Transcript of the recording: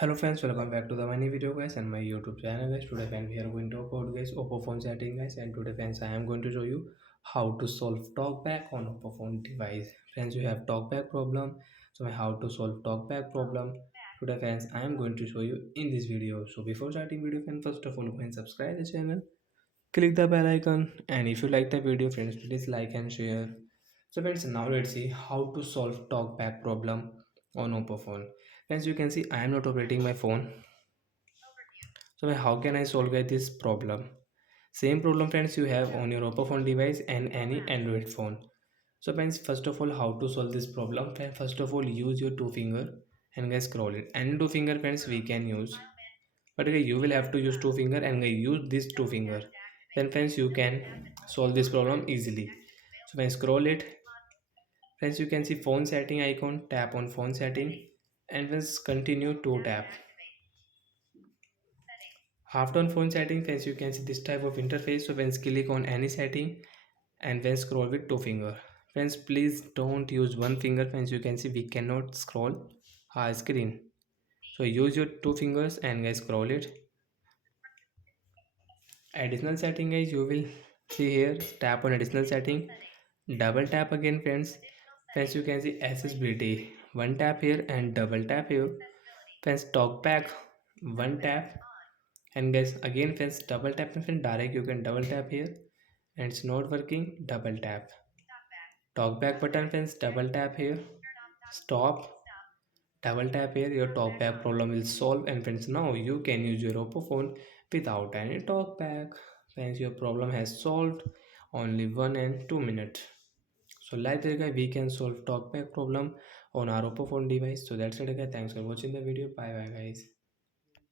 Hello friends, welcome back to the many video guys and my YouTube channel guys. Today friends we are going to talk about guys Oppo phone setting guys, and today friends I am going to show you how to solve talkback on Oppo phone device. Friends, you have talkback problem, so how to solve talkback problem. Today friends I am going to show you in this video. So before starting video friends, first of all go and subscribe the channel, click the bell icon, and if you like the video friends please like and share. So friends, now let's see how to solve talkback problem on Oppo phone. Friends, you can see I am not operating my phone, so how can I solve this problem? Same problem friends you have on your Oppo phone device and any Android phone. So friends, first of all how to solve this problem? Friends, first of all use your two finger and guys scroll it. Any two finger friends we can use, but okay, you will have to use two finger and use this two finger. Then friends you can solve this problem easily. So when scroll it, friends you can see phone setting icon, tap on phone setting, and then continue to tap. After on phone setting friends you can see this type of interface. So when click on any setting and then scroll with two finger. Friends, please don't use one finger. Friends, you can see we cannot scroll our screen, so use your two fingers and guys scroll it. Additional setting guys, you will see here, tap on additional setting, double tap again friends. Friends, you can see accessibility, one tap here and double tap here. Friends, talk back, one tap, and guys again friends double tap. And friends, direct you can double tap here, and it's not working, double tap. Talk back button friends, double tap here, stop, double tap here, your talk back problem will solve. And friends, now you can use your Oppo phone without any talk back. Friends, your problem has solved only 1 and 2 minutes. So like that guy we can solve talk back problem on our Oppo phone device. So that's it guys, thanks for watching the video, bye bye guys.